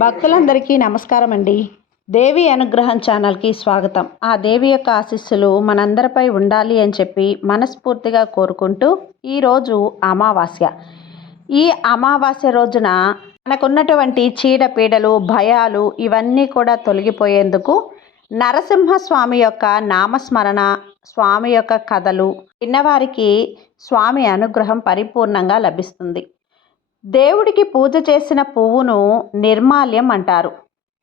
భక్తులందరికీ నమస్కారం అండి దేవి అనుగ్రహం ఛానల్కి స్వాగతం. ఆ దేవి యొక్క ఆశీస్సులు మనందరిపై ఉండాలి అని చెప్పి మనస్ఫూర్తిగా కోరుకుంటూ ఈరోజు అమావాస్య. ఈ అమావాస్య రోజున మనకున్నటువంటి చీడపీడలు భయాలు ఇవన్నీ కూడా తొలగిపోయేందుకు నరసింహస్వామి యొక్క నామస్మరణ స్వామి యొక్క కథలు విన్నవారికి స్వామి అనుగ్రహం పరిపూర్ణంగా లభిస్తుంది. దేవుడికి పూజ చేసిన పువ్వును నిర్మాల్యం అంటారు.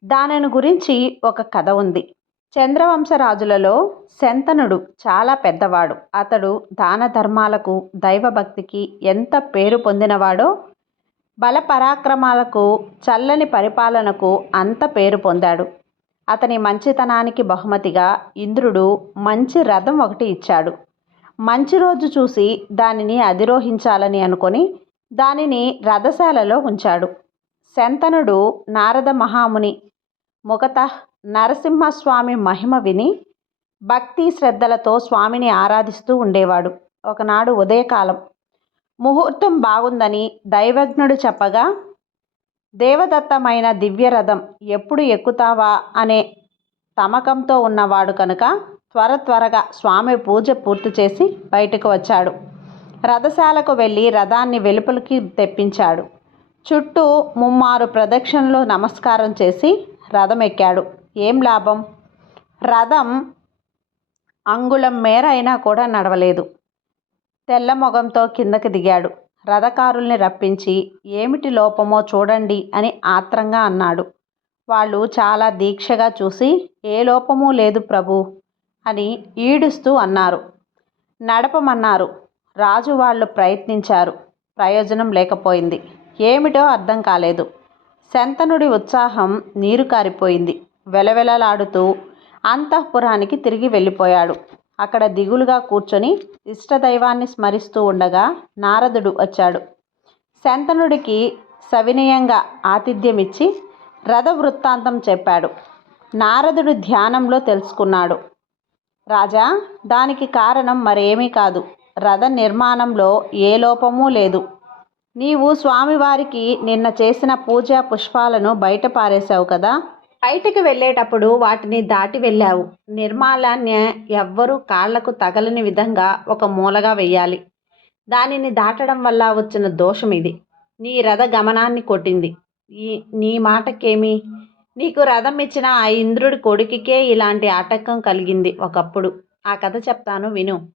దానిని గురించి ఒక కథ ఉంది. చంద్రవంశరాజులలో శంతనుడు చాలా పెద్దవాడు. అతడు దాన ధర్మాలకు దైవభక్తికి ఎంత పేరు పొందినవాడో బల పరాక్రమాలకు చల్లని పరిపాలనకు అంత పేరు పొందాడు. అతని మంచితనానికి బహుమతిగా ఇంద్రుడు మంచి రథం ఒకటి ఇచ్చాడు. మంచి రోజు చూసి దానిని అధిరోహించాలని అనుకొని దానిని రథశాలలో ఉంచాడు. శంతనుడు నారద మహాముని ముఖత నరసింహస్వామి మహిమ విని భక్తి శ్రద్ధలతో స్వామిని ఆరాధిస్తూ ఉండేవాడు. ఒకనాడు ఉదయకాలం. ముహూర్తం బాగుందని దైవజ్ఞుడు చెప్పగా దేవదత్తమైన దివ్యరథం ఎప్పుడు ఎక్కుతావా అనే తమకంతో ఉన్నవాడు కనుక త్వర త్వరగా స్వామి పూజ పూర్తి చేసి బయటకు వచ్చాడు. రథశాలకు వెళ్ళి రథాన్ని వెలుపలికి తెప్పించాడు. చుట్టూ ముమ్మారు ప్రదక్షిణలు నమస్కారం చేసి రథం ఎక్కాడు ఏం లాభం? రథం అంగుళం మేర అయినా కూడా నడవలేదు. తెల్ల మొగంతో కిందకి దిగాడు. రథకారుల్ని రప్పించి ఏమిటి లోపమో చూడండి అని ఆత్రంగా అన్నాడు. వాళ్ళు చాలా దీక్షగా చూసి ఏ లోపమూ లేదు ప్రభు అని ఈడుస్తూ అన్నారు. నడపమన్నారు. రాజు వాళ్ళు ప్రయత్నించారు. ప్రయోజనం లేకపోయింది. ఏమిటో అర్థం కాలేదు. శంతనుడి ఉత్సాహం నీరు కారిపోయింది. వెలవెలలాడుతూ అంతఃపురానికి తిరిగి వెళ్ళిపోయాడు. అక్కడ దిగులుగా కూర్చొని ఇష్టదైవాన్ని స్మరిస్తూ ఉండగా నారదుడు వచ్చాడు. శంతనుడికి సవినయంగా ఆతిథ్యమిచ్చి రథ వృత్తాంతం చెప్పాడు. నారదుడు ధ్యానంలో తెలుసుకున్నాడు. రాజా దానికి కారణం మరేమీ కాదు. రథ నిర్మాణంలో ఏ లోపమూ లేదు. నీవు స్వామివారికి నిన్న చేసిన పూజా పుష్పాలను బయట పారేశావు కదా? బయటికి వెళ్ళేటప్పుడు వాటిని దాటి వెళ్ళావు. నిర్మాలాన్ని ఎవ్వరూ కాళ్ళకు తగలని విధంగా ఒక మూలగా వెయ్యాలి. దానిని దాటడం వల్ల వచ్చిన దోషం ఇది. నీ రథ గమనాన్ని కొట్టింది. ఈ నీ మాటకేమి? నీకు రథం ఇచ్చిన ఆ ఇంద్రుడి కొడుకుకే ఇలాంటి ఆటంకం కలిగింది ఒకప్పుడు. ఆ కథ చెప్తాను విను.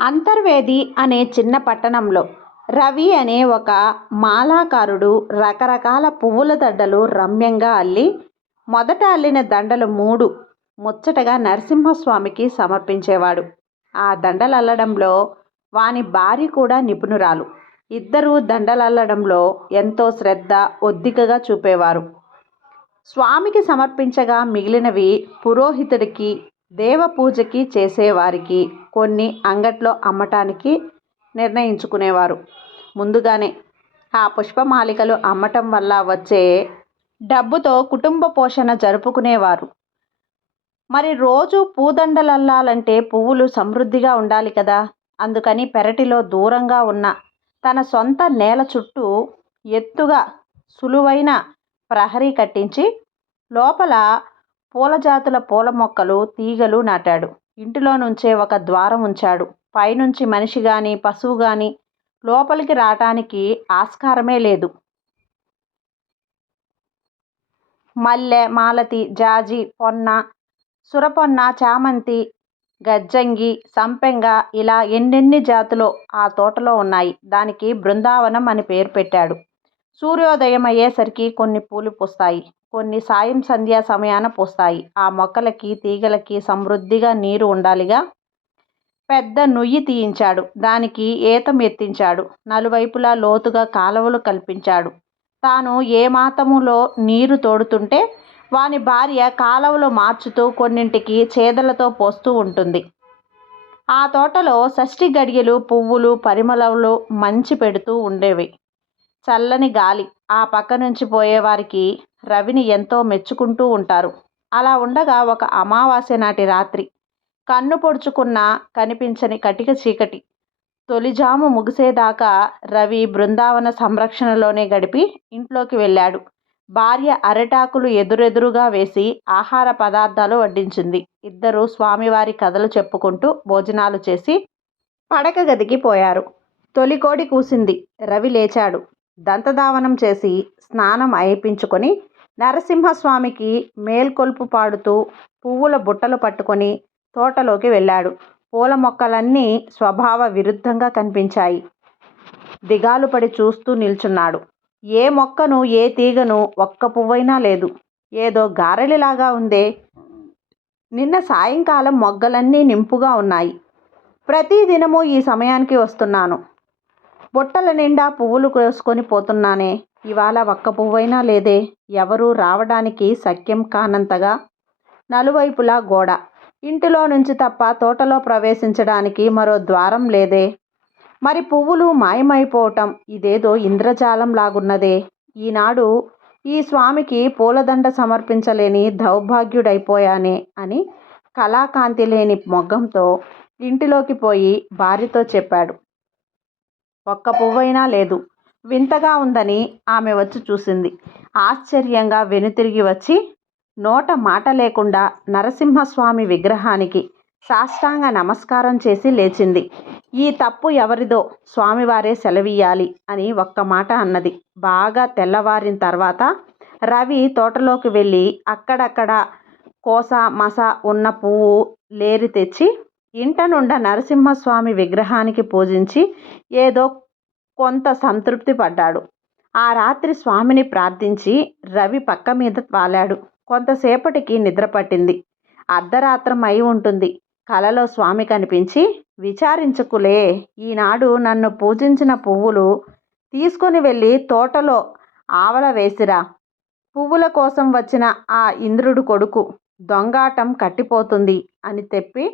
అంతర్వేది అనే చిన్న పట్టణంలో రవి అనే ఒక మాలాకారుడు రకరకాల పువ్వుల దండలు రమ్యంగా అల్లి మొదట అల్లిన దండలు మూడు ముచ్చటగా నరసింహస్వామికి సమర్పించేవాడు. ఆ దండలు అల్లడంలో వాని భార్య కూడా నిపుణురాలు. ఇద్దరూ దండలల్లడంలో ఎంతో శ్రద్ధ ఒద్దికగా చూపేవారు. స్వామికి సమర్పించగా మిగిలినవి పురోహితుడికి దేవ పూజకి చేసేవారికి కొన్ని అంగట్లో అమ్మటానికి నిర్ణయించుకునేవారు. ముందుగానే ఆ పుష్పమాలికలు అమ్మటం వల్ల వచ్చే డబ్బుతో కుటుంబ పోషణ జరుపుకునేవారు. మరి రోజు పూదండలల్లాలంటే పువ్వులు సమృద్ధిగా ఉండాలి కదా? అందుకని పెరటిలో దూరంగా ఉన్న తన సొంత నేల చుట్టూ ఎత్తుగా సులువైన ప్రహరీ కట్టించి లోపల పూల జాతుల పూల మొక్కలు తీగలు నాటాడు. ఇంటిలో నుంచే ఒక ద్వారం ఉంచాడు. పైనుంచి మనిషి కానీ పశువు కానీ లోపలికి రావటానికి ఆస్కారమే లేదు. మల్లె మాలతి జాజి పొన్న సురపొన్న చామంతి గజ్జంగి సంపెంగ ఇలా ఎన్నెన్ని జాతులో ఆ తోటలో ఉన్నాయి. దానికి బృందావనం అని పేరు పెట్టాడు. సూర్యోదయం అయ్యేసరికి కొన్ని పూలు పూస్తాయి. కొన్ని సాయం సంధ్యా సమయాన పూస్తాయి. ఆ మొక్కలకి తీగలకి సమృద్ధిగా నీరు ఉండాలిగా. పెద్ద నుయ్యి తీయించాడు. దానికి ఏతం ఎత్తించాడు. నలువైపులా లోతుగా కాలువలు కల్పించాడు. తాను ఏ మాతములో నీరు తోడుతుంటే వాని భార్య కాలువలు మార్చుతూ కొన్నింటికి చేదలతో పోస్తూ ఉంటుంది. ఆ తోటలో షష్ఠి గడియలు పువ్వులు పరిమళలు మంచి పెడుతూ ఉండేవి. చల్లని గాలి ఆ పక్క నుంచి పోయేవారికి రవిని ఎంతో మెచ్చుకుంటూ ఉంటారు. అలా ఉండగా ఒక అమావాస్య నాటి రాత్రి కన్ను పొడుచుకున్న కనిపించని కటిక చీకటి. తొలిజాము ముగిసేదాకా రవి బృందావన సంరక్షణలోనే గడిపి ఇంట్లోకి వెళ్ళాడు. భార్య అరటాకులు ఎదురెదురుగా వేసి ఆహార పదార్థాలు వడ్డించింది. ఇద్దరు స్వామివారి కథలు చెప్పుకుంటూ భోజనాలు చేసి పడక గదికి పోయారు. తొలికోడి కూసింది. రవి లేచాడు. దంతధావనం చేసి స్నానం అయిపించుకొని నరసింహస్వామికి మేల్కొల్పు పాడుతూ పువ్వుల బుట్టలు పట్టుకొని తోటలోకి వెళ్ళాడు. పూల మొక్కలన్నీ స్వభావ విరుద్ధంగా కనిపించాయి. దిగాలు పడి చూస్తూ నిల్చున్నాడు. ఏ మొక్కను ఏ తీగను ఒక్క పువ్వైనా లేదు. ఏదో గారెలిలాగా ఉందే. నిన్న సాయంకాలం మొగ్గలన్నీ నింపుగా ఉన్నాయి. ప్రతి దినము ఈ సమయానికి వస్తున్నాను. బుట్టల నిండా పువ్వులు కోసుకొని పోతున్నానే. ఇవాళ ఒక్క పువ్వైనా లేదే. ఎవరూ రావడానికి సఖ్యం కానంతగా నలువైపులా గోడ. ఇంటిలో నుంచి తప్ప తోటలో ప్రవేశించడానికి మరో ద్వారం లేదే. మరి పువ్వులు మాయమైపోవటం ఇదేదో ఇంద్రజాలం లాగున్నదే. ఈనాడు ఈ స్వామికి పూలదండ సమర్పించలేని దౌర్భాగ్యుడైపోయానే అని కళాకాంతి లేని మొగ్గంతో ఇంటిలోకి పోయి భార్యతో చెప్పాడు. ఒక్క పువ్వైనా లేదు. వింతగా ఉందని ఆమె వచ్చి చూసింది. ఆశ్చర్యంగా వెనుతిరిగి వచ్చి నోట మాట లేకుండా నరసింహస్వామి విగ్రహానికి సాష్టాంగ నమస్కారం చేసి లేచింది. ఈ తప్పు ఎవరిదో స్వామివారే సెలవియ్యాలి అని ఒక్క మాట అన్నది. బాగా తెల్లవారిన తర్వాత రవి తోటలోకి వెళ్ళి అక్కడక్కడ కోస మస ఉన్న పువ్వు లేరి తెచ్చి ఇంట నుండ నరసింహస్వామి విగ్రహానికి పూజించి ఏదో కొంత సంతృప్తి పడ్డాడు. ఆ రాత్రి స్వామిని ప్రార్థించి రవి పక్క మీద వాలాడు కొంతసేపటికి నిద్ర పట్టింది. అర్ధరాత్రం అయి ఉంటుంది. కలలో స్వామి కనిపించి విచారించుకులే ఈనాడు నన్ను పూజించిన పువ్వులు తీసుకొని వెళ్ళి తోటలో ఆవల వేసిరా. పువ్వుల కోసం వచ్చిన ఆ ఇంద్రుడు కొడుకు దొంగాటం కట్టిపోతుంది అని తెప్పి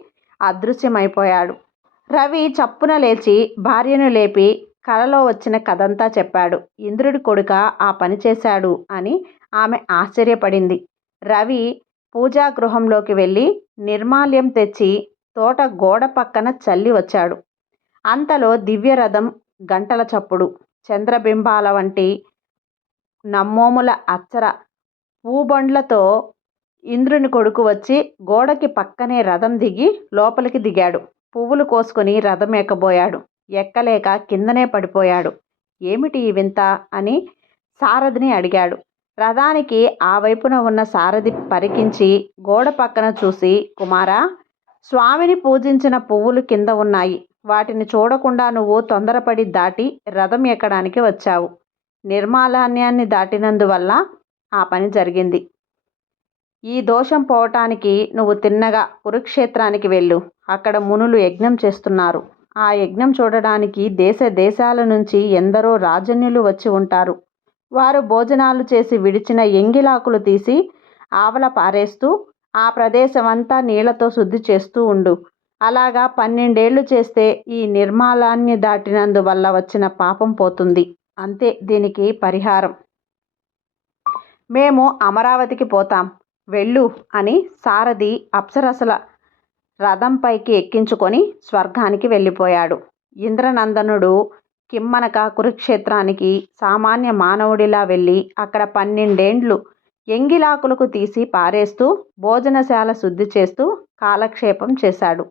అదృశ్యమైపోయాడు. రవి చప్పున లేచి భార్యను లేపి కలలో వచ్చిన కథంతా చెప్పాడు. ఇంద్రుడి కొడుక ఆ పని చేశాడు అని ఆమె ఆశ్చర్యపడింది. రవి పూజా గృహంలోకి వెళ్ళి నిర్మాల్యం తెచ్చి తోట గోడ పక్కన చల్లి వచ్చాడు. అంతలో దివ్యరథం గంటల చప్పుడు చంద్రబింబాల వంటి నమ్మోముల అచ్చర పూబండ్లతో ఇంద్రుని కొడుకు వచ్చి గోడకి పక్కనే రథం దిగి లోపలికి దిగాడు. పువ్వులు కోసుకొని రథం ఎక్కబోయాడు. ఎక్కలేక కిందనే పడిపోయాడు. ఏమిటి ఈ వింత అని సారథిని అడిగాడు. రథానికి ఆ వైపున ఉన్న సారథి పరికించి గోడ పక్కన చూసి కుమారా స్వామిని పూజించిన పువ్వులు కింద ఉన్నాయి. వాటిని చూడకుండా నువ్వు తొందరపడి దాటి రథం ఎక్కడానికి వచ్చావు. నిర్మాలాన్యాన్ని దాటినందువల్ల ఆ పని జరిగింది. ఈ దోషం పోవటానికి నువ్వు తిన్నగా కురుక్షేత్రానికి వెళ్ళు. అక్కడ మునులు యజ్ఞం చేస్తున్నారు. ఆ యజ్ఞం చూడడానికి దేశ దేశాల నుంచి ఎందరో రాజన్యులు వచ్చి ఉంటారు. వారు భోజనాలు చేసి విడిచిన ఎంగిలాకులు తీసి ఆవల పారేస్తూ ఆ ప్రదేశం అంతా నీళ్ళతో శుద్ధి చేస్తూ ఉండు. అలాగా పన్నెండేళ్ళు చేస్తే ఈ నిర్మాలాన్ని దాటినందువల్ల వచ్చిన పాపం పోతుంది. అంతే దీనికి పరిహారం. మేము అమరావతికి పోతాం. వెళ్ళు అని సారథి అప్సరసల రథంపైకి ఎక్కించుకొని స్వర్గానికి వెళ్ళిపోయాడు. ఇంద్రనందనుడు కిమ్మనక కురుక్షేత్రానికి సామాన్య మానవుడిలా వెళ్ళి అక్కడ పన్నెండేండ్లు ఎంగిలాకులకు తీసి పారేస్తూ భోజనశాల శుద్ధి చేస్తూ కాలక్షేపం చేశాడు.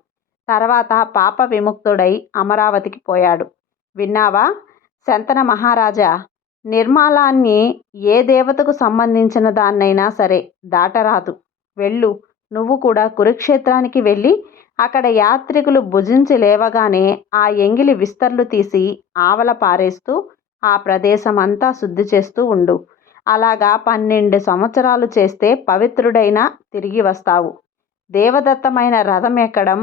తర్వాత పాప విముక్తుడై అమరావతికి పోయాడు. విన్నావా? శంతన మహారాజా నిర్మాలాన్ని ఏ దేవతకు సంబంధించిన దాన్నైనా సరే దాటరాదు. వెళ్ళు. నువ్వు కూడా కురుక్షేత్రానికి వెళ్ళి అక్కడ యాత్రికులు భుజించి లేవగానే ఆ ఎంగిలి విస్తర్లు తీసి ఆవల పారేస్తూ ఆ ప్రదేశం అంతా శుద్ధి చేస్తూ ఉండు. అలాగా పన్నెండు సంవత్సరాలు చేస్తే పవిత్రుడైన తిరిగి వస్తావు. దేవదత్తమైన రథం ఎక్కడం?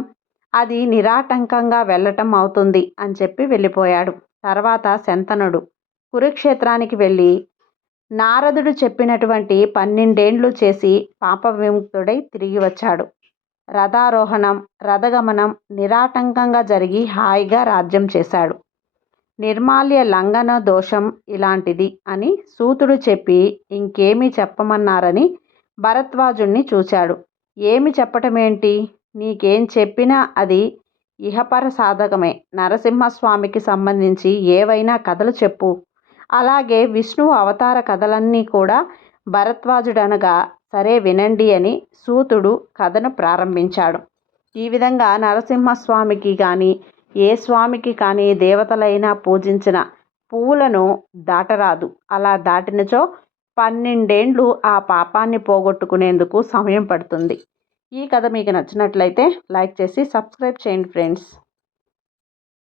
అది నిరాటంకంగా వెళ్ళటం అవుతుంది అని చెప్పి వెళ్ళిపోయాడు. తర్వాత శంతనుడు. కురుక్షేత్రానికి వెళ్ళి నారదుడు చెప్పినటువంటి పన్నెండేండ్లు చేసి పాప విముక్తుడై తిరిగి వచ్చాడు. రథారోహణం రథగమనం నిరాటంకంగా జరిగి హాయిగా రాజ్యం చేశాడు. నిర్మాల్య లంఘన దోషం ఇలాంటిది అని సూతుడు చెప్పి ఇంకేమీ చెప్పమన్నారని భరద్వాజుణ్ణి చూచాడు. ఏమి చెప్పటమేంటి? నీకేం చెప్పినా అది ఇహపర సాధకమే. నరసింహస్వామికి సంబంధించి ఏవైనా కథలు చెప్పు. అలాగే విష్ణువు అవతార కథలన్నీ కూడా భరద్వాజుడనగా సరే వినండి అని సూతుడు కథను ప్రారంభించాడు. ఈ విధంగా నరసింహస్వామికి కానీ ఏ స్వామికి కానీ దేవతలైనా పూజించిన పువ్వులను దాటరాదు. అలా దాటినచో పన్నెండేండ్లు ఆ పాపాన్ని పోగొట్టుకునేందుకు సమయం పడుతుంది. ఈ కథ మీకు నచ్చినట్లయితే లైక్ చేసి సబ్స్క్రైబ్ చేయండి ఫ్రెండ్స్.